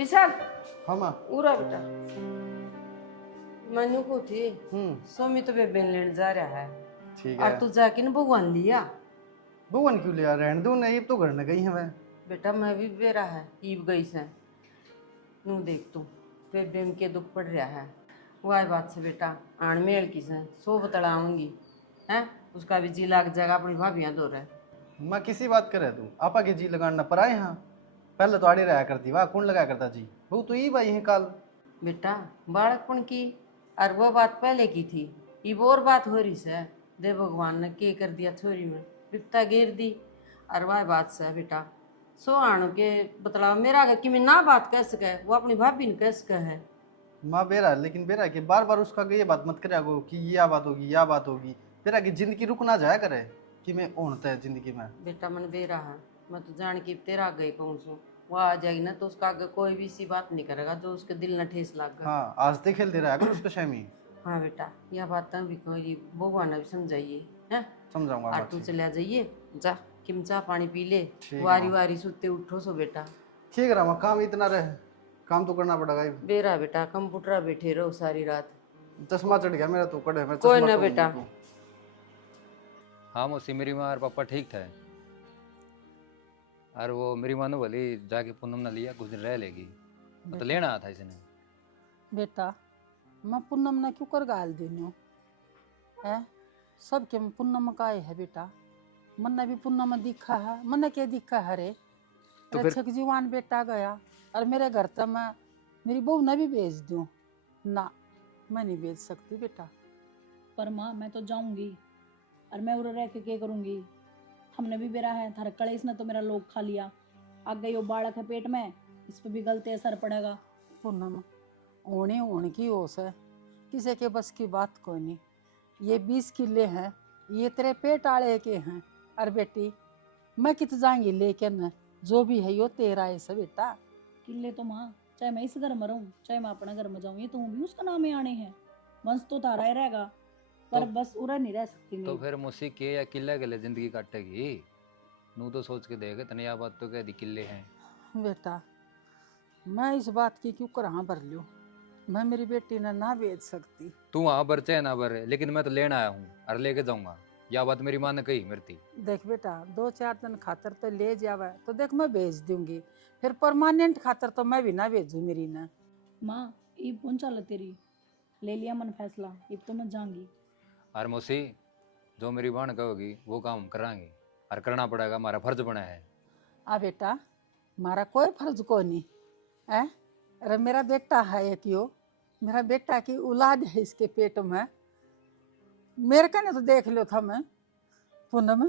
विशाल हाँ माँ। उरा बेटा मैनू को थी सोमी तो बेबे लेने जा रहा है ठीक और है। तू जाके ना भगवान लिया। भगवान क्यों लिया? रहने दो, नहीं तो घर न गई है मैं। बेटा मैं भी बेरा है ईब गई से नू देख तू बेबे में के दुख पड़ रहा है वाह बात से बेटा आण मेल की से सो बतलाऊंगी हैं उसका भी जी लाग जाएगा अपनी भाभियां दो रहे। माँ किसी बात करे तू आपा के जी लगाना पर आए हाँ। पहले तो आड़ी रहा करती वाह कौन लगाया करता जी वो तो ई भाई है काल। बेटा बालकपन की और वो बात पहले की थी ये और बात हो रही से दे भगवान ने के कर दिया छोरी में विपता गिर दी और वह बात से बेटा सो आण के बतलाओ मेरा कि मैं ना बात कह सके वो अपनी भाभी ने कह सके है। माँ बेरा लेकिन बेरा कि बार बार उसका ये बात मत करे गो कि यह बात होगी यह बात होगी। बेरा की जिंदगी रुक ना जाया करे कि मैं ओढ़ता है जिंदगी में। बेटा मन बेरा है मैं तो जान के तेरा आगे कहूँ सू वो आ जाएगी ना तो उसका आगे कोई भी सी बात नहीं करेगा जो उसके दिल न ठेस लाग। हाँ आज तक खेलते रहा कर उसका शमी। हाँ बेटा यह बात भी कोई भगवान भी समझाइए है समझाऊंगा और माँ। तू चला जाइए जा किम चाह पानी पी ले ठीक है वारी माँ। वारी सुते उठो सो बेटा। ठीक रहा माँ काम इतना रहे काम तो करना पड़ेगा ही। बेरा बेटा कंप्यूटर बैठे रहो सारी रात। चश्मा चढ़ गया मेरा तो कड़े में कोई चश्मा ना तो बेटा। हाँ मौसी मेरी माँ और पापा ठीक थे और वो मेरी माँ ने बोली जाके पूनम ने लिया कुछ दिन रह लेगी तो लेना आया था इसने। बेटा मैं पूनम ने क्यों कर गाल देनी है सब के पूनम का है बेटा मन ने भी पूनम दिखा है मन क्या दिखा है रे तो फिर रक्षक जीवान बेटा गया और मेरे घर तक मैं मेरी बहू ने भी भेज दूँ ना मैं नहीं भेज सकती बेटा। पर माँ मैं तो जाऊंगी और मैं उरे रह के क्या करूंगी हमने भी बेरा है थार कलेश ने तो मेरा लोग खा लिया आग गई वो बालक है पेट में इस पर भी गलत असर पड़ेगा। पूनम ओने ओण की ओस है किसी के बस की बात कोई नहीं ये 20 किले हैं ये तेरे पेट आले के हैं और बेटी मैं कित जाएंगी लेकिन जो भी है यो तेरा है सब बेटा। किले तो माँ चाहे मैं इस घर में रहूं चाहे मैं अपना घर में जाऊं ये तो भी उसका नाम ही आने हैं वंश तो तारा ही रहेगा पर तो, बस उरा नहीं रह सकती मैं। तो फिर मौसी के या किले के लिए जिंदगी काटेगी नू तो सोच के देख तनिया बात तो कह दी किले हैं। बेटा मैं इस बात की क्यों करां भर लूं मैं मेरी बेटी ने ना बेच सकती। तू वहाँ बर चाहे ना बर लेकिन मैं तो लेना आया हूँ और लेके जाऊंगा या बात मेरी माँ ने कही मेरी। देख बेटा 2-4 दिन खातर तो ले जावे तो देख मैं भेज दूंगी फिर परमानेंट खातर तो मैं भी ना भेजू मेरी ना। माँ ये कौन चल तेरी ले लिया मन फैसला अब तो मैं जाऊंगी। और मौसी जो मेरी बहन कहोगी वो काम हम करांगे और करना पड़ेगा हमारा फर्ज बना है। आ बेटा मारा कोई फर्ज को नहीं है अरे मेरा बेटा है एक यो मेरा बेटा की औलाद है इसके पेट में मेरे का ने तो देख लो था मैं पूनम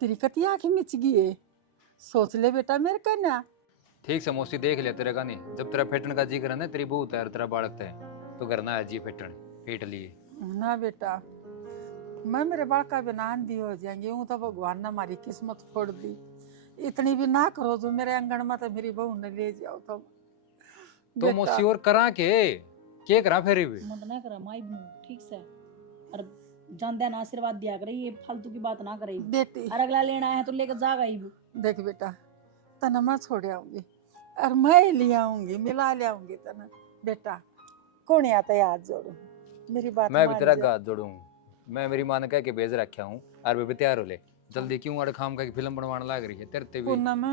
तेरी कतिया आँखें मिच गई है सोच ले बेटा मेरे का ना। ठीक से मौसी देख लिया तेरे का नहीं जब तेरा फेटन का जी करा ना तेरी बहू है और तेरा बालक है तो करना है जी फेटन पेट लिए ना बेटा मैं मेरे बालका बिना आंधी हो जाएंगे यूं तो भगवान ने हमारी किस्मत फोड़ दी इतनी भी ना करो जो मेरे आंगन में तो मेरी बहू ने ले जाओ तो मौसी और करा के करा फिर भी मत ना करा माई ठीक से और जानदे ना आशीर्वाद दिया करे ये फालतू की बात ना करे बेटी और अगला लेना है तो लेकर जागा ही देख बेटा तना मैं छोड़ आऊंगी और मैं ले आऊंगी मिला ले आऊंगी तना बेटा कौन आता है हाथ जोड़ू मेरी बात मैं भी मान तेरा जा। गाथ जोड़ू मैं मेरी माँ ने कह के भेज रखा हूँ और भी तैयार हो ले जल्दी क्यों अड़ खाम का फिल्म बनवाने लग रही है तेरे भी पूनम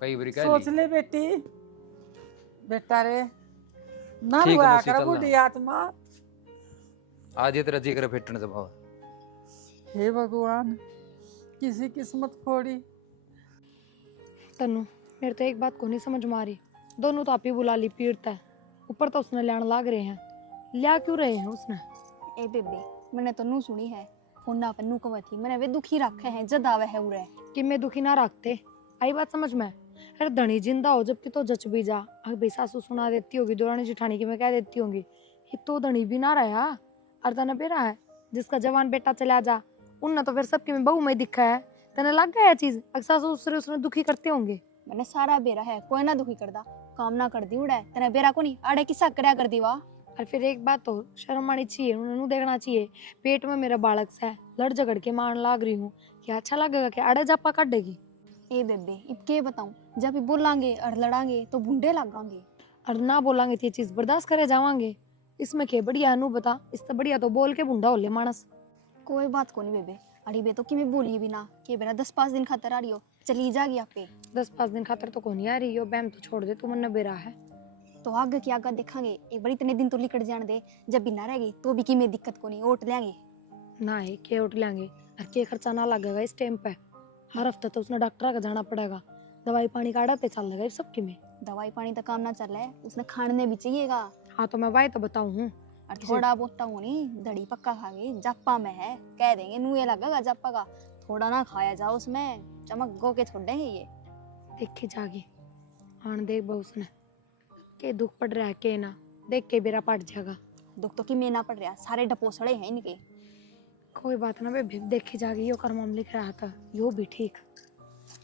कई बारी कह सोच ली ले बेटी बेटा रे ना ठीक है हुआ मौसी, कर चलना। बूढ़ी आत्मा आज ये तेरा जी करे फेटने से भाव हे भगवान किसी किस्मत फोड़ी। तनु मेरे तो एक बात को नहीं समझ में आ रही दोनों तो आप ही बुला ली पीड़ता है ऊपर तो उसने लेने लाग रहे हैं लिया क्यों रहे हैं उसने। ए बेबे मैंने तो नू सुनी है होना पन्नू को थी मैंने वे दुखी रखे हैं जद आवे है उरे कि मैं दुखी ना रखते आई बात समझ में। अरे धनी जिंदा हो जबकि तो जच भी जा अगर भाई सासू सुना देती होगी दौरानी जिठानी की मैं कह देती होंगी ये तो धनी भी ना रहा और तना बेरा है जिसका जवान बेटा चला जा उनने तो फिर सबके में बहू में दिखा है तना लग गया चीज अगर सासू ससुर उसने दुखी करते होंगे। मैंने सारा बेरा है कोई ना दुखी करदा काम ना कर दी उड़े तेरा बेरा को नहीं आड़े किस्सा करया कर दी वाह। और फिर एक बात तो शर्म आनी चाहिए उन्होंने देखना चाहिए पेट में मेरा बालक सा है लड़ झगड़ के मारने लाग रही हूँ क्या अच्छा लगेगा कि आड़े जापा काटेगी। ए बेबे अब के बताऊं, जब बोलांगे और लड़ांगे तो भूंडे लगांगे। और ना बोलांगे तो ये चीज बर्दाश्त करे जावांगे। इसमें के बढ़िया अनु बता, इससे बढ़िया तो बोल के बुंडा हो ले मानस। कोई बात को नहीं बेबे, अड़ी बे तो कि मैं बोली भी ना कि बेरा 10-5 दिन खातर आ रही हो, चली जागी आप पे। 10-5 दिन खातर तो कोनी आ रही हो, बैम तो छोड़ दे, तू मन बेरा है। तो आगे की आगे देखांगे, एक बार इतने दिन तो लिकट जान दे, जब भी ना रहेगी तो भी की में दिक्कत को नहीं, ओट लेंगे। ना है के उठ लेंगे और के खर्चा ना लगेगा इस टाइम पे। हर हफ्ते तो उसने डॉक्टर का जाना पड़ेगा, दवाई पानी का आड़ा पे चल लगा इस सबकी में। दवाई पानी तो काम ना चल रहा है, उसने खाने भी चाहिएगा। हाँ तो मैं वाई तो बताऊँ हूँ। और थोड़ा बहुत तो नहीं, दड़ी पक्का खागे, जापा में है, कह देंगे नुए लगेगा जापा का, थोड़ा ना खाया जाओ उसमें, चमक गो के छोड़ देंगे ये। देखी जागी आन देख बहु उसने के दुख पड़ रहा है के ना, देख के बेरा पट जाएगा। दुख तो कि में ना पड़ रहा, सारे डपोसड़े हैं इनके। कोई बात ना बेबी, देखी जागी यो कर्म हम लिख रहा था, यो भी ठीक।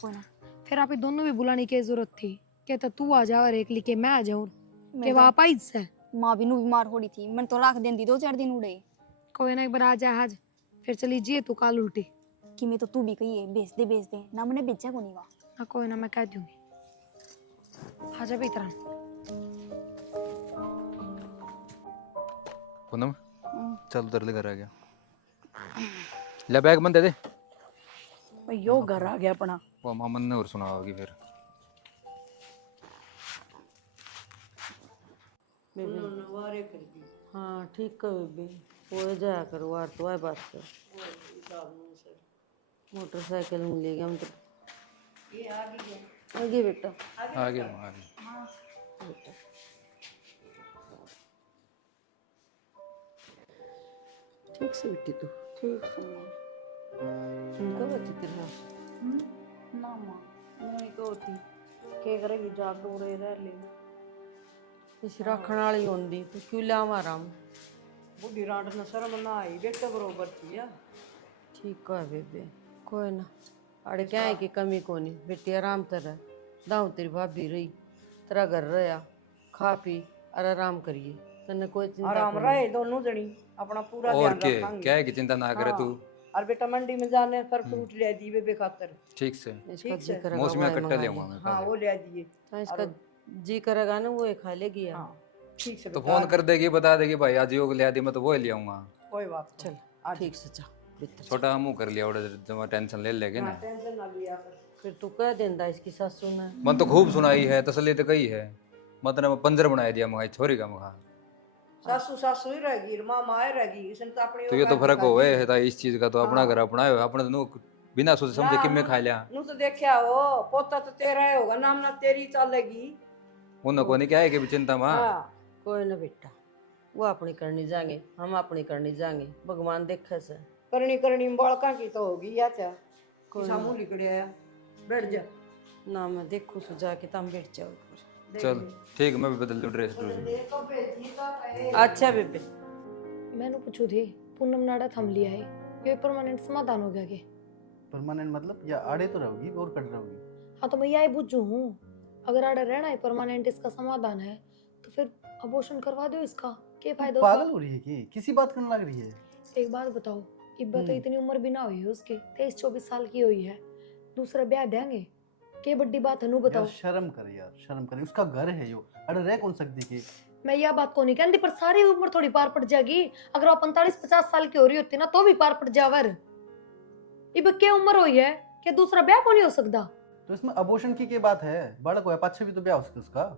कोई ना, फिर आप दोनों भी बुलाने की जरूरत थी, कहता तू आ जा और एक लिखे मैं आ जाऊँ के मैं वाप आई से। माँ भी नू बीमार हो रही थी, मन तो राख देंदी 2-4 दिन उड़े। कोई ना एक बार आ जा आज, फिर चली जिए तू काल उल्टी। कि मैं तो तू भी कही है बेच दे ना, मैंने बेचा को नहीं वा। हाँ कोई ना मैं कह दूंगी, आ जा बेतरा। पूनम चल उधर ले घर आ गया। ले बैग बंद दे दे। यो घर आ गया अपना। वो मामन ने और सुना होगी फिर। हाँ ठीक है बेबी, वो जाया करो वार तो आए बात से। मोटरसाइकिल मिलेगी हम तो आगे बेटा। आगे आगे। ठीक से बेटी तू ठीक सुन कब अच्छी तरह ना माँ, मैं को थी के करेगी जाके उरे रह ले। इस रखने वाली होंगी तो क्यों ला मारा हम। बुढ़ी रांड न शर्म ना आई, बेटा बरोबर थी या। ठीक है बेबे, कोई ना अड़े क्या है कि कमी को नहीं बेटी, आराम तर रह। दाऊ तेरी भाभी रही, तेरा घर रहा, खा पी और आराम करिए, तने कोई चिंता आराम कोनी। रहे दोनों जनी, अपना पूरा और ध्यान के रखेंगे। क्या है कि चिंता ना करे तू। और बेटा मंडी में जाने पर फ्रूट ले दी बेबे खातर। ठीक से इसका ठीक जी से। करेगा मौसमी वो इकट्ठा मंगा ले ले। आऊंगा मैं हाँ पहले। वो ले दिए। तो इसका जी करेगा ना वो खा लेगी यार। हाँ ठीक से तो बेटा, फोन कर देगी, बता देगी भाई आज योग ले आदि मैं तो वो ले आऊंगा। कोई बात चल आज ठीक से जा बेटा। छोटा मुंह कर लिया और जमा टेंशन ले लेगे ना। टेंशन ना लिया कर। फिर तू कह देंदा इसकी सासू ने। मन तो खूब सुनाई है, तसल्ली तो कही है, मतलब पंजर बनाए दिया मगाई छोरी का मगा। सासू सासू ही रहेगी, माँ माँ ही रहेगी, इसने तो अपनी तो ये तो औकात फर्क दिखा हो दी। है था इस चीज का, तो अपना घर अपना है, अपने तो बिना सोचे समझे ना, कि मैं नू- खा लिया। नू तो देखा हो, पोता तो तेरा ही होगा, नाम ना तेरी चलेगी। उनको नहीं क्या है कि चिंता माँ। हाँ कोई ना बेटा, वो अपनी करनी जाएंगे, हम अपनी करनी जाएंगे, भगवान देखे से। करनी बड़का की तो होगी या क्या। कोई किसा मुंह लिकड़े आया, बैठ जा। ना मैं देखू सो जाके तुम बैठ जाओ। चल ठीक, मैं भी बदल लूँ ड्रेस। अच्छा बेबे, मैंने पूछू थी पूनम नाड़ा थम लिया है, ये परमानेंट समाधान हो गया के? परमानेंट मतलब या आड़े तो रहोगी और कट रहोगी। हाँ तो मैं यही पूछू हूँ, अगर आड़ा रहना है परमानेंट इसका समाधान है तो फिर अबॉर्शन करवा दो इसका, क्या फायदा उसका? पागल हो रही है कि किसी बात करने लग रही है। एक बात बताओ, इब्बा तो इतनी उम्र भी ना हुई है उसकी, 23-24 साल की हुई है, दूसरा ब्याह देंगे, क्या बड़ी बात है नू बताओ। यार शर्म करे यार, शर्म करे, उसका घर है यो, अरे रह कौन सकती कि। मैं यह बात को नहीं कहती, पर सारी उम्र थोड़ी पार पड़ जाएगी। अगर वो 45-50 साल की हो रही होती ना तो भी पार पड़ जावर। इब क्या उम्र हुई है कि दूसरा ब्याह को नहीं हो सकता? तो इसमें अबॉर्शन की क्या बात है, बालक होया पाछे भी तो ब्याह हो सके उसका।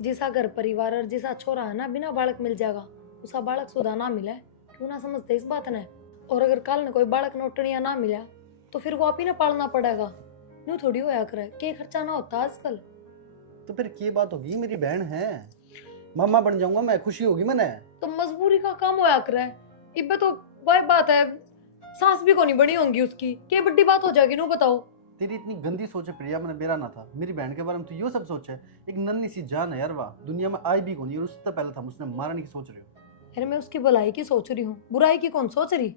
जिसा घर परिवार और जिसा छोरा है ना, बिना बालक मिल जाएगा, उसा बालक सुधा ना मिले, क्यों ना समझते इस बात ने। और अगर कल ने कोई बालक नौटनिया ना मिला तो फिर वो आप ही ना पालना पड़ेगा, यूं थोड़ी होया करे, के खर्चा ना होता आजकल। तो फिर क्या बात होगी, मेरी बहन है, मामा बन जाऊंगा मैं, खुशी होगी मैंने। तो मजबूरी का काम होया करे, इब्बे तो वही बात है, सांस भी को नहीं बड़ी होंगी उसकी, क्या बड़ी बात हो जाएगी नू बताओ। तेरी इतनी गंदी सोच है प्रिया, मैंने बेरा ना था, मेरी बहन के बारे में तो यो सब सोच है। एक नन्ही सी जान है यार, वाह दुनिया में आई भी कौन, और उससे पहले था उसने मारने की सोच रही हो। अरे मैं उसकी भलाई की सोच रही हूँ, बुराई की कौन सोच रही,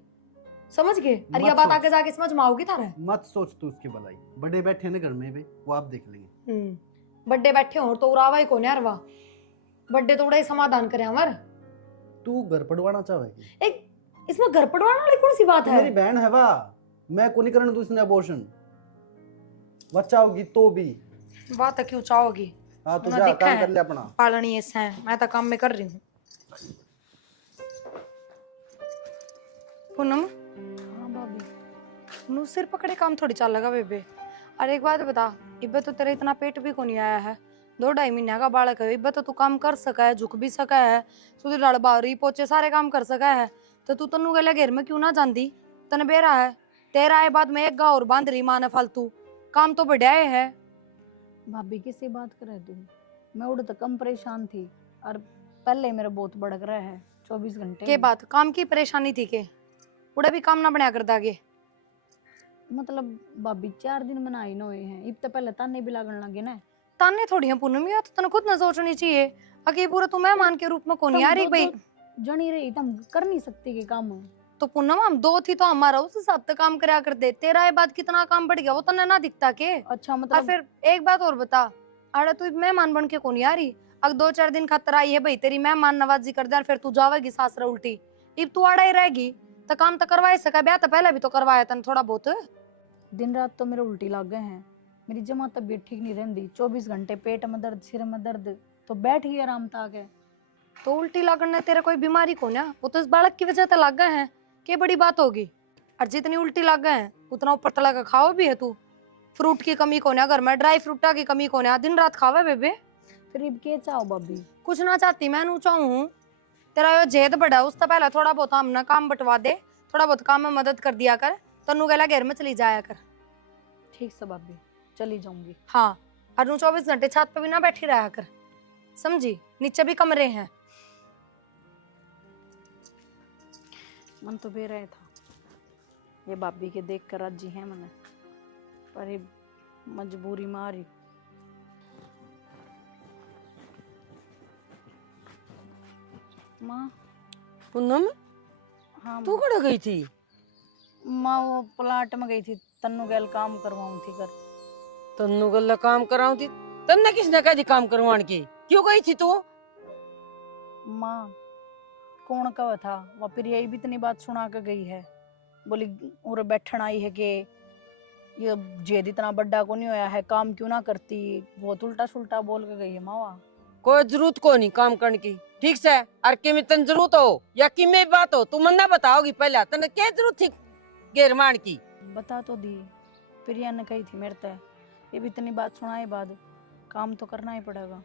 समझ गए? अरे ये मत बात सोच। आगे जाके समझ में आओगी थारे। मत सोच तू उसकी भलाई, बड़े बैठे हैं ना घर में भी, वो आप देख लेंगे। बड्डे बैठे हो तो उरावा ही कौन यार, वाह बड्डे तो उड़ा ही समाधान करे हमार। तू घर पड़वाना चाहेगी? एक इसमें घर पड़वाने वाली कौन सी बात तू है? मेरी बहन है वाह, मैं को नहीं करने दूँ इसने अबॉर्शन। बच्चा होगी तो भी। बात क्यों चाहोगी? हाँ तो उन्हें जा दिखा काम है कर ले अपना। पालनी ऐसा है, मैं तो काम में कर रही हूँ। पूनम, हाँ भाभी। नू सिर पकड़े काम थोड़ी चल लगा बेबे। अरे एक बात बता, इब्बे तो तेरा इतना पेट भी को नहीं आया है, 2-2.5 महीने का बालक है, इब्बे तो तू काम कर सका है, झुक भी सका है, सुधी लड़ बारी पोचे सारे काम कर सका है, तो तू तन्नू गले घेर में क्यों ना जानती? तने बेरा है, तेरा आए बाद में एक गाँव और बांध रही माँ ने फालतू, काम तो बढ़िया है। भाभी किसी बात करे तू? मैं उड़ तो कम परेशान थी, और पहले मेरा बहुत भड़क रहा है 24 घंटे के बात काम की परेशानी थी के? उड़े भी काम ना बनाया कर दागे। मतलब भाभी 4 दिन बनाए न हुए हैं, इब तो पहले ताने भी लागन लगे ना। ताने थोड़ी है पूनम, या तो तने खुद ना सोचनी चाहिए। अके पूरा तू मेहमान के रूप में कौन आ रही भाई? जनी रही तुम कर नहीं सकती के काम। तो पूनम हम 2 थी तो हमारा उस हिसाब से काम करया कर दे, तेरा ये बात कितना काम बढ़ गया वो तने ना दिखता के? अच्छा और मतलब फिर एक बात और बता, अरे तू मेहमान बन के कौन आ रही? अब 2-4 दिन खातर आई है भाई, तेरी मेहमान नवाजी कर दे और फिर तू जावेगी सासरा उल्टी, इब तू आड़ा ही रहेगी तो काम तो करवा ही सका। ब्याह तो पहले भी तो करवाया तने थोड़ा बहुत। दिन रात तो मेरे उल्टी लग गए हैं, मेरी जमा तबीयत ठीक नहीं रहती, 24 घंटे पेट में दर्द, सिर में दर्द, तो बैठ गई आराम तक है। तो उल्टी लगने तेरे कोई बीमारी को ना, वो तो इस बालक की वजह से लग गए हैं, क्या बड़ी बात होगी? और जितनी उल्टी लग गए हैं उतना ऊपर तला का खाओ भी है तू। फ्रूट की कमी को ना, घर में ड्राई फ्रूटा की कमी को ना, दिन रात खावे बेबे। फिर इब के चाहो भाभी? कुछ ना चाहती मैं नू चाहूँ, तेरा यो जेद बड़ा, उससे पहले थोड़ा बहुत हमने काम बंटवा दे, थोड़ा बहुत काम में मदद कर दिया कर, तन्नू गला घेर में चली जाया कर। ठीक से भाभी, चली जाऊंगी। हाँ, और नू 24 घंटे छत पे भी ना बैठी रहा कर, समझी? नीचे भी कमरे हैं। मन तो बे रहा था ये भाभी के देख कर राजी है मैंने, पर ये मजबूरी मारी। माँ। पूनम, हाँ तू माँ। कहाँ गई थी? माँ वो प्लाट में गई थी, तन्नू गैल काम करवाऊं थी कर। तन्नू गल्ला काम कराऊं थी? तन्ने किसने कहा थी काम करवाने की? क्यों गई थी तू? माँ कौन कहा था, वह फिर यही भी इतनी बात सुना के गई है, बोली उरे बैठन आई है कि ये जेद इतना बड़ा को नहीं होया है, काम क्यों ना करती, बहुत उल्टा सुल्टा बोल के गई है मावा। कोई जरूरत को नहीं काम करने की, ठीक से? और कि में तन जरूरत हो या कि में बात हो, तू मन्ना बताओगी पहले, तने क्या जरूरत थी गेरमान की? बता तो दी, प्रिया ने कही थी मेरे ते, ये भी इतनी बात सुनाए बाद काम तो करना ही पड़ेगा।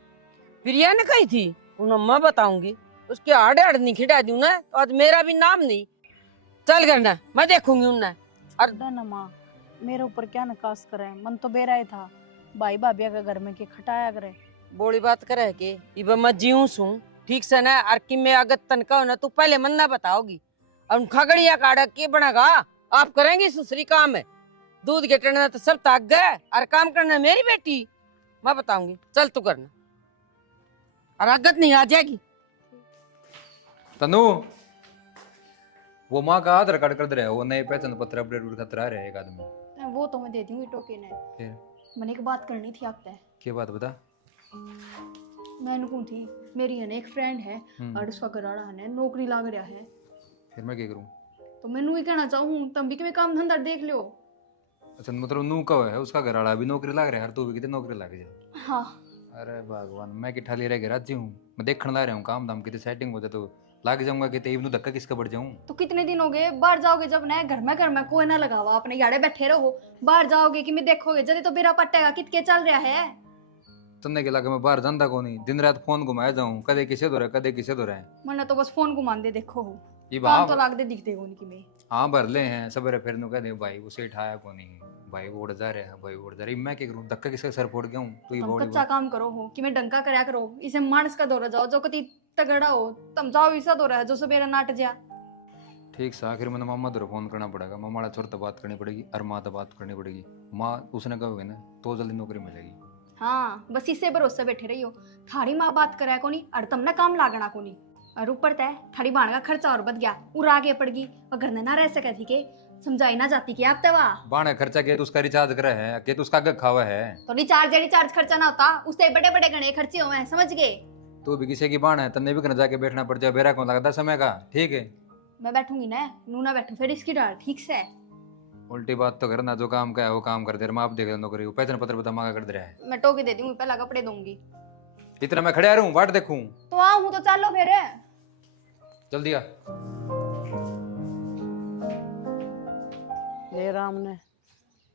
प्रिया ने कही थी? उन्हें मैं बताऊंगी, उसके आड़े आड़ नहीं खिड़ा दूं ना तो आज मेरा भी नाम नहीं। चल करना, मैं देखूंगी उन्हें। और ना माँ, मेरे ऊपर क्या नकास करे, मन तो बेरा ही था, भाई भाभिया के घर में के खटाया करे। बोली बात करे के इब मैं जीऊं सू, ठीक से ना? और कि मैं अगर तनका हो ना तू पहले मन्ना बताओगी, और खगड़िया काड़ा के बनेगा? आप करेंगे सुसरी काम है, दूध के टना तो सब ताक गए, और काम करना मेरी बेटी, मैं बताऊंगी। चल तू करना, और अगत नहीं आ जाएगी। तनु, वो माँ का आधार कार्ड कर दे रहे हो, वो नए पहचान पत्र अपडेट खतरा रहे एक आदमी। वो तो मैं दे दूंगी टोकन है। फिर मैंने एक बात करनी थी आपसे। क्या बात बता? मैंने कौन थी, मेरी है ना एक फ्रेंड है, और उसका घरवाला है नौकरी लाग रहा है, फिर मैं क्या करूं? तो मैंने ये कहना चाहूँ तब भी कि मैं काम धंधा देख लियो। अच्छा मतलब नू कब है उसका घर वाला भी नौकरी लग रहा है, तू भी कितनी नौकरी लग जाए? हाँ। अरे भगवान, मैं कि ठाली रह के राजी हूँ, मैं देखने ला रहा हूँ काम धाम कितनी सेटिंग हो जाए तो लाग जाऊंगा, कि तेब धक्का किसका बढ़ जाऊं। तो कितने दिन हो गए बाहर जाओगे जब ना, घर में कोई ना लगावा, अपने याड़े बैठे रहो, बाहर जाओगे कि मैं देखोगे जल्दी तो बेरा पट्टेगा कितके चल रहा है। तन्ने के लगे मैं बाहर जाता को नहीं, दिन रात फोन घुमाया जाऊं, कदे किसे दो रहा कदे किसे दो रहा है। मैंने तो बस फोन घुमान दे, देखो ये काम तो लाग दे दिखते हो उनकी में। हाँ भर ले हैं सबरे, फिर नु कह दे भाई उसे उठाया को नहीं, भाई वो उड़ जा रहा है, भाई वो उड़ जा रहा है, मैं क्या करूं? धक्का किसका सर फोड़ गया हूं? तो ये तुम बॉडी कच्चा काम करो हो कि मैं डंका करया करो, इसे मानस का दौरा जाओ जो कति तगड़ा हो, तुम जाओ ऐसा दौरा है जो सवेरा नाट जा। ठीक से आखिर मैंने मामा तो फोन करना पड़ेगा, मामा वाला छोर तो बात करनी पड़ेगी, और माँ तो बात करनी पड़ेगी। माँ उसने कहोगे ना तो जल्दी नौकरी मिलेगी। हाँ बस इससे भरोसा बैठे रही हो, थारी माँ बात कराया को नहीं और तुमने काम लागना को नहीं, और ऊपर तय थारी बाण का खर्चा और बढ़ गया, उर आगे पड़ गई और घर में ना रह सके थी के समझाई ना जाती कि आप तवा बाण खर्चा किया तो उसका रिचार्ज करा है, कि तो उसका गग खावा है। तो रिचार्ज खर्चा ना होता, उससे बड़े बड़े गणे खर्चे हुए हैं, समझ गए? तू भी किसी की बाण है, तन्ने भी घर जाके बैठना पड़ जाए, बेरा कौन लगता समय का? ठीक है मैं बैठूंगी ना, नू ना बैठू फिर इसकी डाल, ठीक से? उल्टी बात तो करना, जो काम का है वो काम कर दे। मैं आप देख लो करी पहचान पत्र बता मांगा कर दे रहा है। मैं टोके दे दूंगी, पहला कपड़े दूंगी। इतना मैं खड़ा रहूं बाट देखूं? तो आऊं तो चलो फिर। जल्दी आ। ले राम ने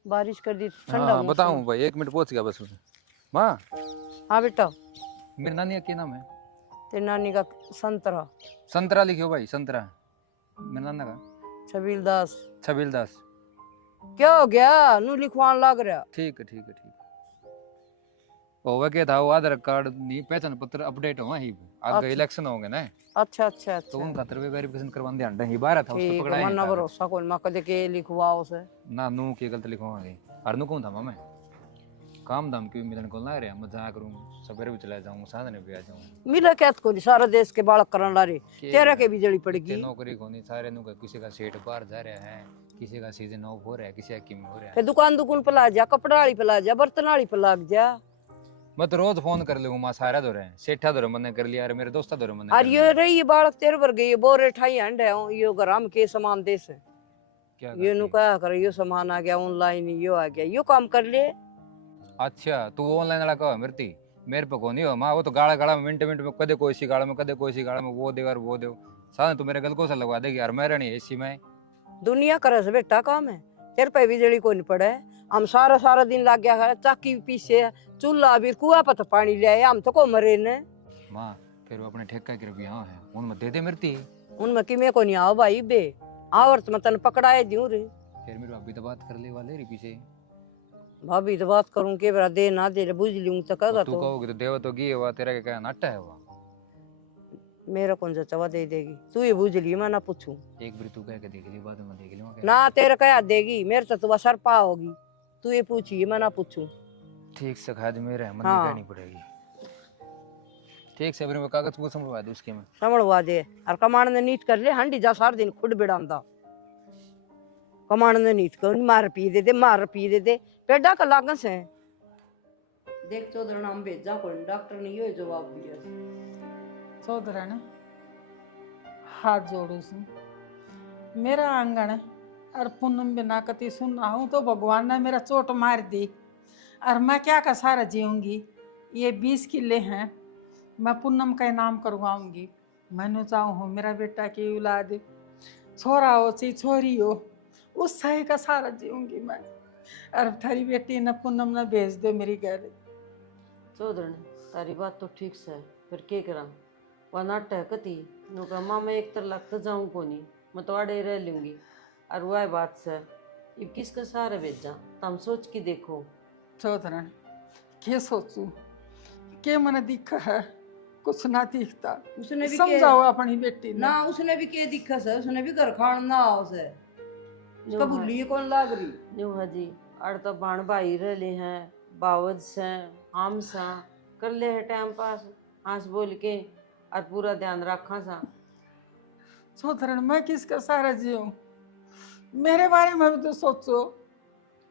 बारिश कर दी, ठंडा हाँ बताऊं भाई, 1 मिनट पहुंच गया बस में। माँ हाँ बेटा, मेरी नानी का क्या नाम है? तेरी नानी का संतरा। संतरा लिखियो भाई, संतरा। मेरे नाना का छबील दास। छबील दास। क्या हो गया, नू लिखवान लग रहा। ठीक है ठीक है ठीक है। होवे क्या था, वो आधार कार्ड नहीं पहचान पत्र अपडेट हुआ ही आगे अच्छा। इलेक्शन होंगे ना, अच्छा अच्छा तो अच्छा, उन खातर वे वेरिफिकेशन करवाने ध्यान ही बाहर था, उसको ठीक पकड़ाया है, मना नहीं था। भरोसा कोई मैं कदे के लिखवाओ से। ना नू की गलत लिखवाएंगे। और नू कौन था मैं काम धाम की मिलन को ना रहा, मैं जा करूं सवेरे भी चला जाऊं साधन भी आ जाऊं। मिला क्या को सारा देश के बालक करन ला रे, तेरा के बिजली पड़गी। नौकरी को नहीं सारे नु किसी का सेठ बाहर जा रहा है, किसी का सीजन ऑफ हो रहा है, किसी का किम हो रहा है। फिर दुकान दुकान पे ला जा, कपड़ा वाली पे ला जा, बर्तन वाली पे लाग जा। मैं तो रोज फोन कर लूंगा, मां सारा दो रहे सेठा दो मैंने कर लिया, मेरे दोस्ता दो मैंने और ये रही ये बालक तेरे पर गई बोरे ठाई हंड है, यो गरम के सामान दे से क्या ये नु कहा कर, यो सामान आ गया ऑनलाइन, यो आ गया, यो काम कर ले। अच्छा तू ऑनलाइन वाला कहो मृति, मेरे पे को नहीं हो माँ, वो तो गाड़ा गाड़ा में मिनट मिनट में कदे कोई सी गाड़ा में कदे कोई सी गाड़ा में वो दे और वो दे साधन तू मेरे गल को सा लगवा देगी यार, मेरा नहीं इसी में। दुनिया करे से बेटा काम है, तेरे पे बिजली को नहीं पड़े। हम सारा सारा दिन लग गया है, चाकी पीछे चूल्हा भी कुआ पर तो पानी ले आए, हम तो को मरे ने। माँ फिर वो अपने ठेका के रुपया है उनमें दे दे मृति। उनमें कि मैं को नहीं आओ भाई बे, आवत मैं तन पकड़ाए दूं रे। फिर मेरे भाभी तो बात कर ले वाले रे पीछे। भाभी तो बात करूं के बरा दे ना दे बुझ लूं तो कगा तू तो कहोगे तो देव तो गी हुआ, तेरा क्या नाटा है वो? मेरा कौन सा चवा दे देगी, तू ये बुझ ली, मैं ना पूछूं एक बार तू कह के देख ली, बाद में देख ली वहाँ ना, तेरा क्या देगी, मेरे तो तू सर पा होगी, तू ये पूछी मैं ना पूछूं। ठीक से खाद मेरा है, मन हाँ। कहनी पड़ेगी। ठीक से फिर कागज को समझवा दे उसके में समझवा दे, और कमाण ने नीत कर ले, हंडी जा सार दिन खुद बिड़ांदा। कमाण ने नीत कर, मार पी दे मार पी दे पेडा का लागन से देख चौधरी नाम भेजा कोई डॉक्टर ने यो जवाब दिया। चौधरण हाथ जोड़ू सु, मेरा आंगन और पूनम बिना कति सुनना हूँ तो भगवान ने मेरा चोट मार दी, और मैं क्या का सारा जीऊंगी। ये 20 किले हैं, मैं पूनम का नाम करवाऊंगी। मैंने चाहूँ मेरा बेटा की औलाद छोरा हो चाहे छोरी हो, उस सही का सारा जीऊंगी मैं। और थारी बेटी न पूनम न भेज दो मेरी घर। चौधरी तारी बात तो ठीक से है, फिर के करा वह नाट है कती नु का माँ मैं एक तर लगता जाऊँ को नहीं, मैं तो अड़े रह लूंगी। और वह बात से ये किसका सहारा भेजा, तुम सोच के देखो। चौधरण के सोचू के मन दिख है, कुछ ना दिखता। उसने भी समझाओ अपनी बेटी ना, उसने भी के दिखा से, उसने भी घर खान ना आओ से, उसका भूलिए कौन लाग रही। न्यू हाजी अड़ तो बाण भाई रहे हैं, बावज से हम सा कर ले है टाइम पास हंस बोल के, और पूरा ध्यान रखा सा। चौधरण मैं किसका सहारा जीऊं, मेरे बारे में भी तो सोचो।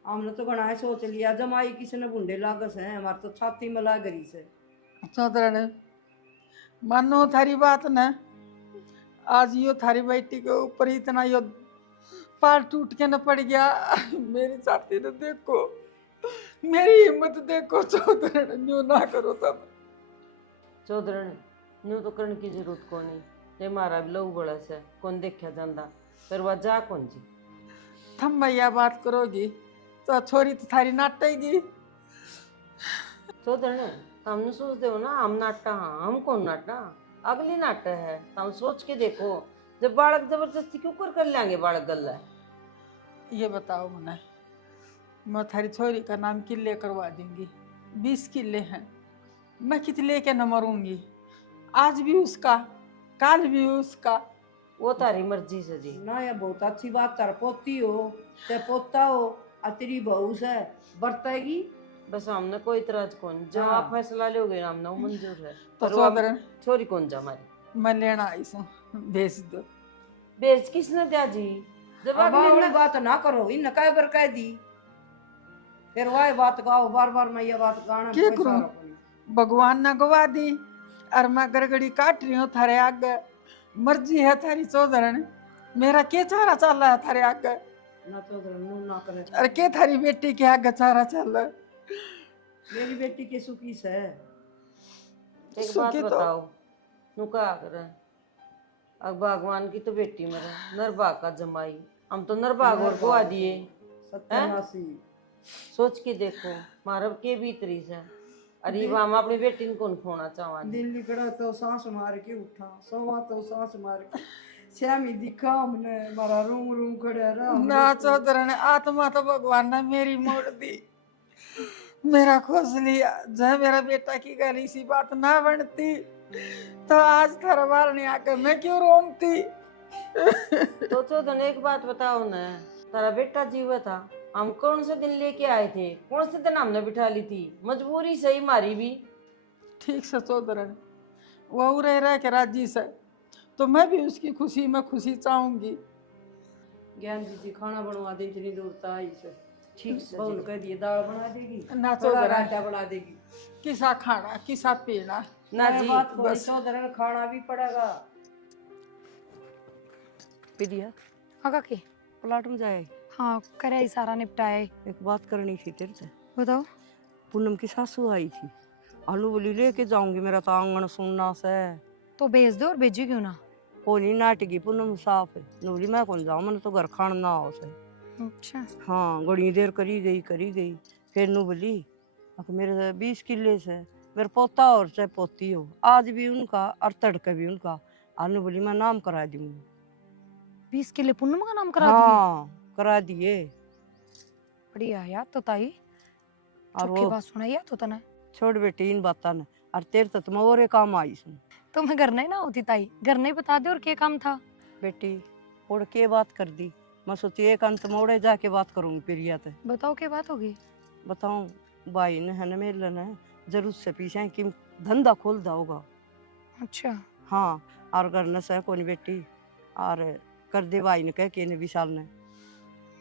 हमने तो घना सोच लिया, जमाई किसी ने बुंडे लागस है, हमारे तो छाती में लाग रही से। चौधरण मानो थारी बात न, आज यो थारी बेटी के ऊपर इतना यो पार टूट के न पड़ गया। मेरी छाती ने देखो, मेरी हिम्मत देखो चौधरण, न्यू ना करो तब। चौधरी न्यू तो करने की जरूरत को नहीं, ये मारा भी लहू बड़ा से कौन देखा जाता, फिर वह जा कौन जी। थम भैया बात करोगी तो छोरी तो थारी नाटेगी। चौधरी तुमने सोच दो ना, हम नाटा हाँ, हम कौन नाटा, अगली नाटा है। तुम सोच के देखो, जब बालक जबरदस्ती क्यों कर लेंगे बालक गल्ला। ये बताओ मना, मैं थारी छोरी का नाम किले करवा दूंगी, 20 किले हैं, मैं कितने के न मरूंगी। आज भी उसका, काल भी उसका। वो तारी मर्जी से जी। ना ये बहुत अच्छी बात, तार पोती हो ते पोता हो, अतरी बहू से बरतेगी। बस हमने कोई इतराज कौन, जो हाँ। आप फैसला लोगे हमने वो मंजूर है। तो पर वो अब चौधरण छोरी कौन जा हमारी, मैं लेना आई सू, भेज दो। बेच किसने दिया जी, जब अब अगले वाली न- बात ना करो, इन कह बर कह दी, फिर वह बात गाओ बार बार, मैं ये बात गाना क्या कोई करूं? सहारा कोनी। भगवान ने गवा दी, और मैं गड़गड़ी काट रही हूँ थारे आगे। मर्जी है थारी चौधरण, मेरा क्या चारा चल रहा है थारे आगे। ना तो नू ना करे। अरे के थारी बेटी के आगे चारा चल मेरी बेटी के सुखी से एक बात सुखी तो- बताओ, नु का करे, अब भगवान की तो बेटी मेरा नरभाग का जमाई, हम तो नरभाग और को आ दिए। सत्यानाशी। सोच के देखो मारब के भीतरी से, अरे हम अपनी बेटी को कौन खोना चाहवा। दिन निकड़ा तो सांस मार के उठा, सोवा तो सांस मार के श्यामी दिखा हमने मारा रूम रूम खड़े रहा। ना चौधरी ने आत्मा तो भगवान ने मेरी मोड़ दी, मेरा खोज लिया। जब मेरा बेटा की गली सी बात ना बनती तो आज थारा मारने आकर मैं क्यों रोमती। तो चौधरी एक बात बताओ ना, तारा बेटा जीवा था, हम कौन से दिन लेके आए थे, कौन से दिन हमने बिठा ली थी, मजबूरी सही मारी भी। ठीक से चौधरी वो रह के राजी से, तो मैं भी उसकी खुशी में खुशी चाहूंगी। ज्ञान दीदी खाना बनवा दे, इतनी दूर तो आई से। ठीक से बोल कह दिए दाल बना देगी, ना थोड़ा चौधरी रायता बना देगी। किसा खाना किसा पीना। ना जी, बात को बस। चौधरी खाना भी पड़ेगा। पिदिया हाँ काकी। प्लाट में जाए, हाँ करे सारा निपटाए। एक बात करनी थी तेरे से। बताओ। पूनम की सासू आई थी, आलू बोली लेके जाऊंगी, मेरा तो आंगन सुनना से। तो भेज दो और भेजी क्यों ना। कोनी नाटकी पूनम साफ है, नूरी मैं कौन जाऊँ, मैंने तो घर खाना ना हो से। अच्छा। हाँ घड़ी देर करी गई। फिर नू बोली मेरे 20 किले से मेरा पोता और चाहे पोती हो, आज भी उनका और तड़के भी उनका। आलू बोली मैं नाम करा दूंगी। 20 किले पूनम का नाम करा दिए। हाँ करा दिए। बढ़िया यार तो ताई, और चुपकी वो बात सुनाई है तो तने। छोड़ बेटी इन बातों ने, और तेरे तो मैं और काम आई सुन। तो मैं घर नहीं ना होती ताई, घर नहीं बता दे और क्या काम था। बेटी उड़ के बात कर दी, मैं सोची एक अंत मोड़े जाके बात करूंगी प्रिया ते। बताओ क्या बात होगी। बताऊं भाई ने है ना मेरे ने जरूर से पीछे कि धंधा खोल होगा। अच्छा। हाँ और घर न से कोनी बेटी और कर दे भाई ने कह के ने विशाल ने।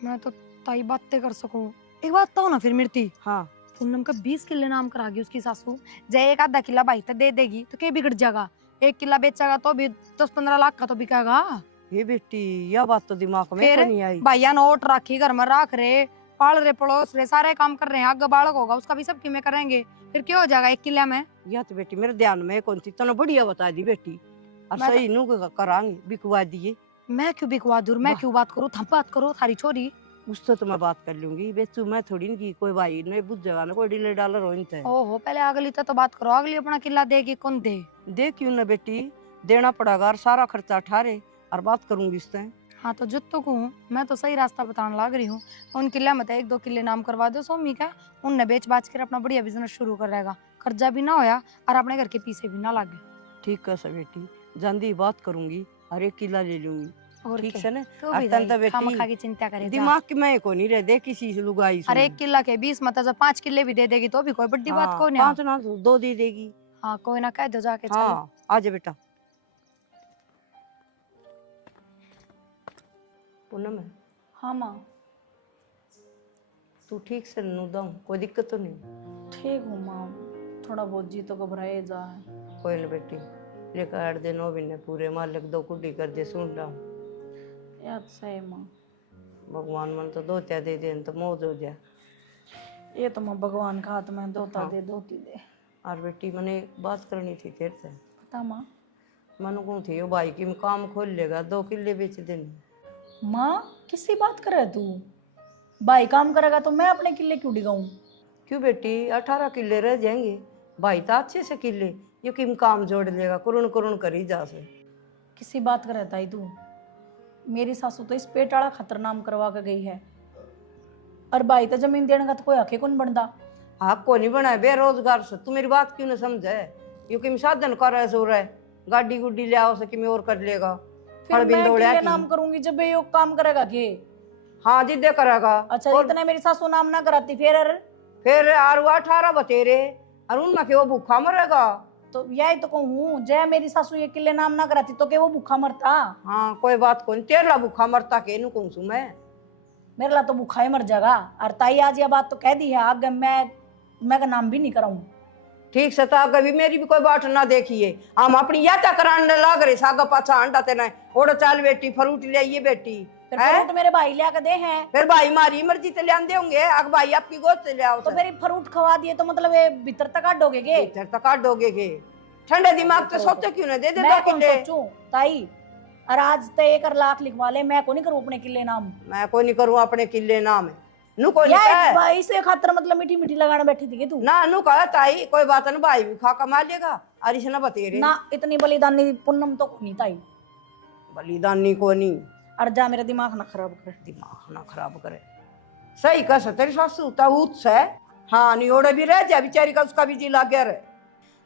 मैं तो ताई बातें कर सकूं। एक बात तो ना फिर मिर्ती, हाँ पूनम का 20 किले नाम करागी उसकी सासू, जय एक आधा किला भाई तो दे देगी तो क्या बिगड़ जाएगा। 1 किला बेचेगा तो भी 10-15 लाख का तो बिकेगा। ये बेटी यह बात तो दिमाग में फिर तो नहीं आई। भैया नोट राखी घर में रख रहे, पाल रहे, पड़ोस रहे, सारे काम कर रहे हैं। आगे बालक होगा उसका भी सब किमें करेंगे, फिर क्या हो जाएगा 1 किला में। या तो बेटी मेरे ध्यान में कौन सी तना बढ़िया बता दी बेटी, और मैं सही नू करांगे बिकवा दिए। मैं क्यों बिकवा दूर, मैं क्यों बात करूँ, थम बात करो थारी छोरी। उससे तो मैं बात कर लूंगी बेचू, मैं थोड़ी न की कोई भाई नहीं बुझ जाएगा ना, कोई डीलर डालर हो इनसे। ओहो पहले अगली तो बात करो, अगली अपना किला देगी कौन दे। दे क्यों ना बेटी, देना पड़ेगा और सारा खर्चा ठारे और बात करूंगी इससे। हाँ तो जुत्तू को हूँ, मैं तो सही रास्ता बताने लग रही हूँ। उन किले मत 1-2 किले नाम करवा दो सोमी का, उनने बेच बाच कर अपना बढ़िया बिजनेस शुरू कर रहेगा, कर्जा भी ना होया और अपने घर के पीछे भी ना लागे। ठीक है सब बेटी, जल्दी बात करूंगी और 1 किला ले लूंगी। और ठीक क्या? है ना। तो और भी तन तो भाई, बेटी खामखा की चिंता करे जा। दिमाग की मैं को नहीं रह दे किसी से लुगाई अरे 1 किला के 20 मत, जब 5 किले भी दे देगी तो भी कोई बड़ी बात को नहीं। 5 ना 2 दे देगी। हाँ कोई ना कह दो जाके। चलो हाँ आजा बेटा। पूनम है हाँ माँ, तू ठीक से नू दाऊं, कोई दिक्कत तो नहीं। ठीक हूँ माँ, थोड़ा बहुत जी तो घबराए जा है। कोई ना बेटी, लेकर 8 दिन हो भी ने पूरे मालिक 2 कुड्डी कर दे सुन रहा। याद सही माँ, भगवान मन तो दोत्या दे दे तो मौज हो जाए। ये तो माँ भगवान का हाथ में दोता हाँ। दे दोती दे। और बेटी मैंने एक बात करनी थी तेरे से। पता माँ। मनु को थी वो भाई की काम खोल लेगा, 2 किले बेच देने। माँ किसी बात करे तू, भाई काम करेगा तो मैं अपने किले क्यों डिगाऊं। क्यों बेटी, 18 किले रह जाएंगे, भाई तो अच्छे से किले ये किम काम जोड़ लेगा, कुरुण कुरुण करी जा से। किसी बात करे ताई तू, मेरी सासू तो इस पेटाड़ा खतर नाम करवा के गई है, और भाई तो जमीन देने का तो कोई हक कौन बनता। हाँ को नहीं बनाए बेरोजगार से, तू मेरी बात क्यों न समझे। यो किम साधन कर रहे सो रहे, गाड़ी गुड्डी ले आओ से किम और कर लेगा। फिर मैं किले नाम करूंगी जब ये काम करेगा के। हाँ जिद्दे करेगा। अच्छा इतने मेरी सासू नाम ना कराती फिर आर 18 बतेरे और उनमें के वो भूखा मरेगा। तो यही तो कहूँ, जय मेरी सासू ये किले नाम ना कराती तो के वो भूखा मरता। हाँ कोई बात को नहीं, तेरा भूखा मरता के नु कहूँ मैं, मेरे ला तो भूखा ही मर जाएगा। और ताई आज ये बात तो कह दी है, आगे मैं का नाम भी नहीं कराऊं। ठीक से तो कभी मेरी भी कोई बाट ना देखिए, हम अपनी यात्रा कराने लाग रहे सागा पाछा अंडा तेना ओड़ चाल बेटी फ्रूट ले आइए बेटी, फिर हैं? फ्रूट मेरे भाई लिया के दे हैं। फिर भाई मारी मर्जी ते लियान होंगे, अग भाई आपकी गोद से ले आओ। तो फिर फ्रूट खवा दिए तो मतलब ये भीतर तक काटोगे के? भीतर तक काटोगे के? ठंडे दिमाग से सोचो क्यों ना दे दे मैं 2 कौन किले। सोचूं ताई? और आज तो 1 लाख लिखवा ले, मैं को नहीं करूं अपने किले नाम। मैं कोई नहीं करूँ अपने किले नाम, नु कोई या नहीं भाई से खातर मतलब मीठी मीठी लगाने बैठी थी के तू? ना, नु कहा ताई कोई बात नहीं, भाई भी खा कमा लेगा। अरिश ना बतेरे ना इतनी बलिदानी पुन्नम तो नहीं ताई। बलिदानी को नहीं, और जा मेरा दिमाग ना खराब कर। दिमाग ना खराब करे। सही कह तेरी सासू ताऊत है। हाँ नहीं ओड़े भी रह जा बेचारी का, उसका भी जी लाग गया रे।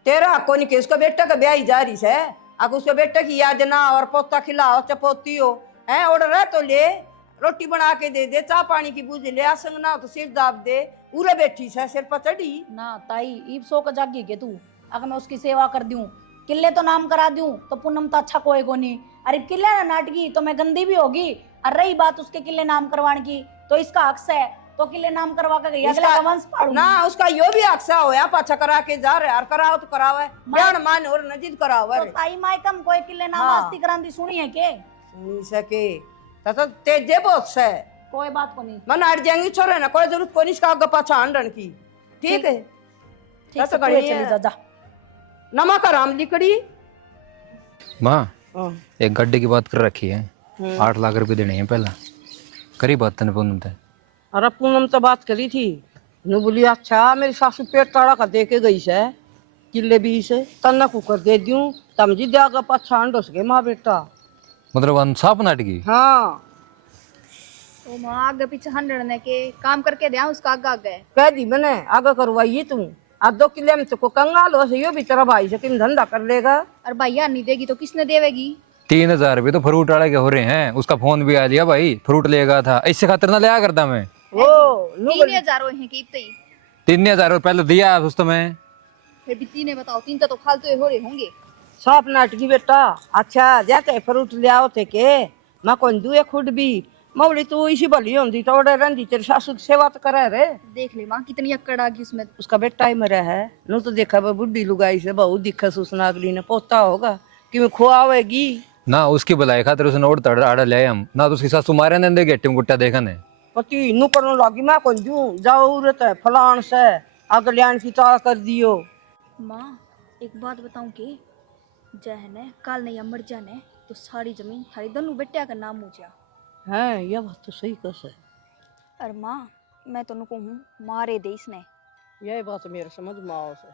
तेरा को नहीं के उसका बेटा का ब्याह जा रही है, अगर उसके बेटे की याद ना और पोता खिलाओ चपोती हो है, ओड़ रह तो ले, रोटी बना के दे दे, चाह पानी की बूझ ले, आसंग ना हो तो सिर दाब दे, उरे बैठी है सिर पर चढ़ी। ना ताई ईब सो का जागी के तू, अगर मैं उसकी सेवा कर दूं, किले तो नाम करा दूं तो पुनम तो अच्छा कोई को नहीं। अरे किले ना नाटकी तो मैं गंदी भी होगी। और रही बात उसके किले नाम करवाने की तो इसका हक है, तो किले नाम करवा कर गई, अगला का वंश पाड़ू ना उसका यो भी अक्सा होया पाछा करा के जा रहे यार, कराओ तो कराओ है बयान मान और नजीद कराओ तो रे। ताई माई कम कोई किले नाम हाँ। आस्ती करांदी सुनी है के? सुनी सके तो तेजे बहुत से कोई बात को नहीं। मन हट जाएंगी छोरे ना, कोई जरूरत कोई नहीं इसका आगे पाछा हंडन की। ठीक है ठीक तो से कहीं तू चली जा जा। नमक आराम लिकड़ी। माँ हाँ। एक गड्ढे की बात कर रखी है, 8 लाख रुपए देने हैं पहला। करी बात तने पूनम ते? अरे पूनम तो बात करी थी, नु बोली अच्छा मेरी सासू पेट ताड़ा का दे के गई है किले भी से तना कुकर दे दूं तम जी दिया पाछा हंडो सके माँ बेटा। मतलब अनसाफ नाटकी। हाँ तो माँ आगे पीछे हंडने के काम करके दे उसका आगे आगे। कह दी मैंने आगे करवाइए तुम, आज 2 किले में तो कंगाल हो यो भी तेरा भाई से किन धंधा कर लेगा। और भैया नहीं देगी तो किसने देवेगी? 3000 रुपये तो फ्रूट वाले के हो रहे हैं, उसका फोन भी आ लिया भाई, फ्रूट लेगा था, इससे खातिर ना लिया करता मैं। ओ 3000 हैं कि इतने ही? 3000 पहले दिया उस तो मैं। फिर भी 3 बताओ, 3 तो फालतू हो रहे होंगे। साफ नाटकी बेटा। अच्छा जाते फ्रूट ले आओ थे के मैं कौन दुए खुद भी मौली तू इसी भली होंदी तो ओडे रंदी तेरी सासू की सेवा तो करे रे। देख ले माँ कितनी अक्कड़ आ गई उसमें। उसका बेटा ही मरा है, नु तो देखा वो बुढ़ी लुगाई से बहुत दिखा सुसना अगली ने पोता होगा कि मैं खुआवेगी ना उसकी बुलाई खातिर उसने ओढ़ तड़ आड़ा ले हम ना, तो उसकी सासू मारे ने दे गेट्टी गुट्टा देखा ने पति नु करने लगी। मैं कौन दूं जाओ उरत है फलान से अगलियान की ता कर दियो। माँ एक बात बताऊं कि जहने काल नहीं मर जाने तो सारी जमीन थारी दोनों बेटिया का नाम हो जा। हैं यह बात तो सही कस है। और माँ मैं तो कहूँ मारे दे इसने। यह बात मेरे समझ में आओ से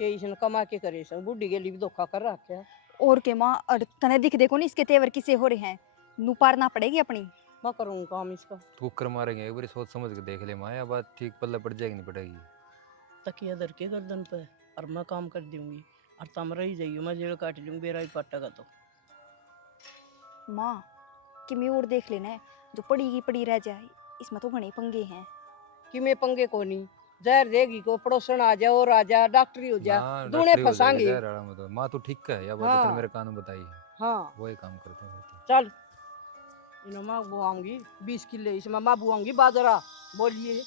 कि इसने कमा के करे से बुढ़ी के लिए भी धोखा कर रखा है। और के माँ और तने दिख देखो नहीं इसके तेवर किसे हो रहे हैं, नू पारना पड़ेगी अपनी। मैं करूँ काम इसका। तू कर मारेंगे एक बार सोच समझ के देख ले माँ, या बात ठीक पल्ले पड़ जाएगी नहीं पड़ेगी। तकिया धर के गर्दन पे और मैं काम कर दूंगी और तुम रही जाइयो, मैं जेल काट लूंगी बेरा ही पट्टा तो। माँ कि मैं और देख लेना है, जो पड़ी की पड़ी रह जाए, इसमें तो घने पंगे हैं। कि मैं पंगे को नहीं जहर देगी को पड़ोसन आ जा और आ जा डॉक्टरी हो जा हाँ, दूने डॉक्टरी हो फंसांगे। जाएगा जहर आड़ा में तो। माँ तू ठीक है या बात हाँ। इतने मेरे कान में बताई है, हाँ वही काम करते हैं फिर तो। चल इन्हें माँ बुआऊंगी 20 किले इसमें माँ बुआऊंगी बाजरा। बोलिए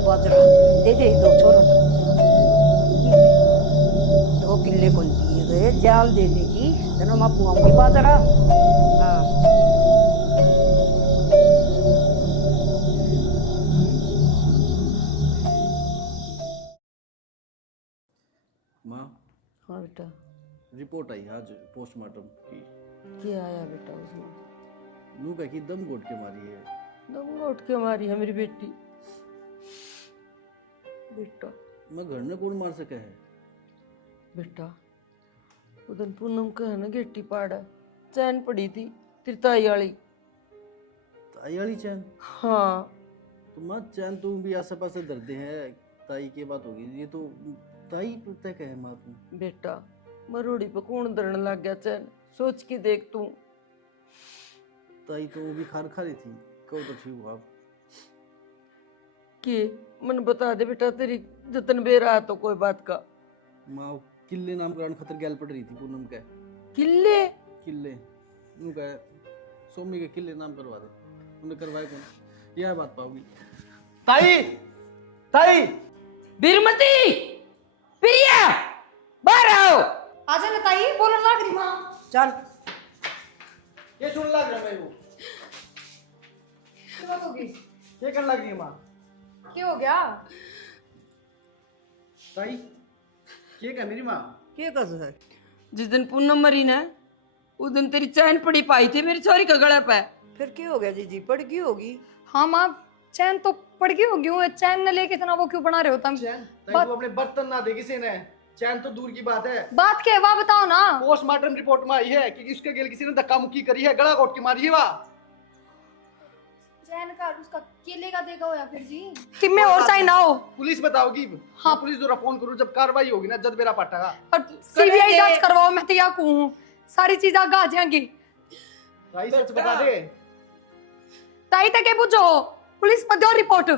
बाजरा दे दे 2 छोरों 2 किले को दिए गए जाल दे देगी तेना माँ बुआऊंगी बाजरा। हाँ माँ हाँ बेटा, रिपोर्ट आई आज पोस्टमार्टम की। क्या आया बेटा उसमें? नू कह की दम घोट के मारी है। दम घोट के मारी है मेरी बेटी। बेटा मैं घर ने कौन मार सके है? बेटा उदन पूनम का है ना गेटी पाड़ा चैन पड़ी थी तिरताई वाली। ताई वाली चैन? हाँ तो माँ चैन तो भी आसे पासे दर्दे हैं, ताई की बात होगी, ये तो ताई तय कहे माँ तुम। बेटा मरोड़ी पे कौन दरण लग गया चैन, सोच के देख तू। ताई तो वो भी खार खा रही थी, कहो तो ठीक हुआ। कि मन बता दे बेटा, तेरी जतन बेरा है तो कोई बात का। माँ किले नाम कराने खातिर गैल पड़ रही थी पूनम के। किले किले उनका सोमी के किले नाम करवा दे, उन्हें करवाए कौन, यह बात पाओगी। ताई ताई बीरमती, प्रिया, बाहर आओ। आजा नताई, बोलने लग रही माँ। चल ये सुन लग रहा है वो क्या बात होगी? ये करने लगी है माँ। क्या हो गया? ताई ये क्या मेरी माँ? क्या कस है? जिस दिन पूनम मरी ना, उस दिन तेरी चैन पड़ी पाई थी मेरी छोरी का गला पे। फिर क्या हो गया जीजी, पड़ गई होगी। हाँ माँ, चैन तो पड़ गई होगी। वो चैन न लेके इतना वो क्यों बना रहे हो तुम? चैन ताई तू अपने बर्तन ना दे किसी ने, चैन तो दूर की बात है। बात क्या है वह बताओ ना। पोस्टमार्टम रिपोर्ट में आई है कि इसके गेल किसी ने धक्का मुक्की करी है, गला घोट के मारी है वह। चैन का उसका केले का देखा हो या फिर जी? कि मैं और चाहे ना हो। पुलिस बताओगी। हाँ। मैं पुलिस द्वारा फोन करूँ जब कार्रवाई होगी ना, जज मेरा पटागा। और सीबीआई जांच करवाओ, मैं तो यहाँ हूँ, सारी चीज आगे आ जाएंगी। ताई सच बता दे। ताई तक के पूछो, पुलिस पर दो रिपोर्ट।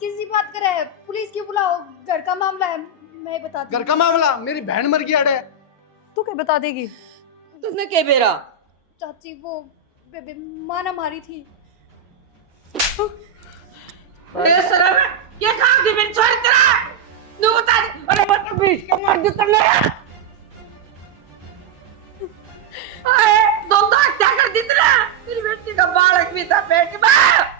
किसी बात करे है, पुलिस क्यों बुलाओ, घर का मामला है, मैं बताती घर का मामला, मेरी बहन मर गई अड़े। तू क्या बता देगी? तुमने क्या बेरा? चाची वो बेबे माँ ना मारी थी। ये शर्म है, ये काम थी मेरी छोरी तेरा। तू बता दे। अरे मत बीच के मार दे तुमने। अरे तुम तो हत्या कर दी तेरा। तेरी बेटी का बालक भी था पेट में।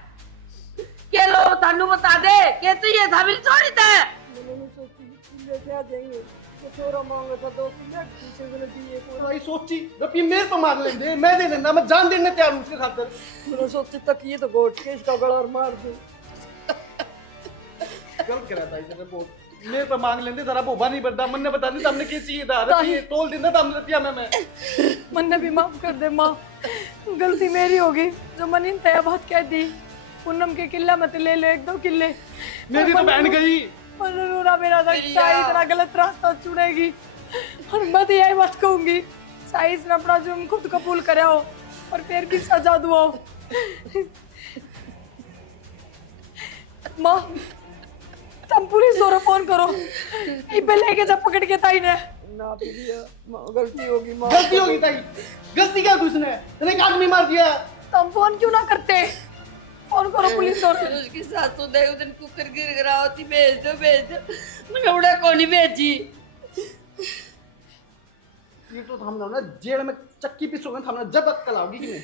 के लो तानू बता दे, के चाहिए था मेरी छोरी ते? मैंने सोची किले क्या देंगे, तो छोरा मांगा था 2 किले, पीछे से दिए को। ताई सोची रपी मेरे पे मार लेंगे, मैं दे देना, मैं जान देने तैयार हूँ उसके खातिर। मैंने सोची तक ये तो घोट के इसका गला और मार दूं। गलत करा ताई तेरे बहुत, मेरे पे मांग लेंगे जरा बोबा नहीं बरदा, मन ने बता दी हमने क्या चाहिए था, रपी तोल देना था हमने रपिया में। मन ने भी माफ कर दे माँ, गलती मेरी होगी जो मन इन तय बात कह दी। पूनम के किला मत ले लो, 1-2 किले। मेरी तो बहन गई। मनोरा मेरा साई इतना गलत रास्ता चुनेगी और मैं तो यही बात कहूंगी, साई ने अपना जुर्म खुद कबूल करे हो और फिर भी सजा दो। माँ तुम पुलिस दौरा फोन करो, इबे लेके जा पकड़ के ताई ने। ना प्रिया, माँ गलती होगी, माँ गलती होगी ताई, गलती क्या उसने, तेरे एक आदमी मार दिया। तुम फोन क्यों ना करते? फोन करो पुलिस दौरा। उसकी सासू दे उस दिन कुकर गिर रहा होती, भेज दो मैंने उड़ा कौन ही भेजी। ये तो हमने ना जेल में चक्की पिसोगे, हमने जब अक्कल आओगी कि नहीं।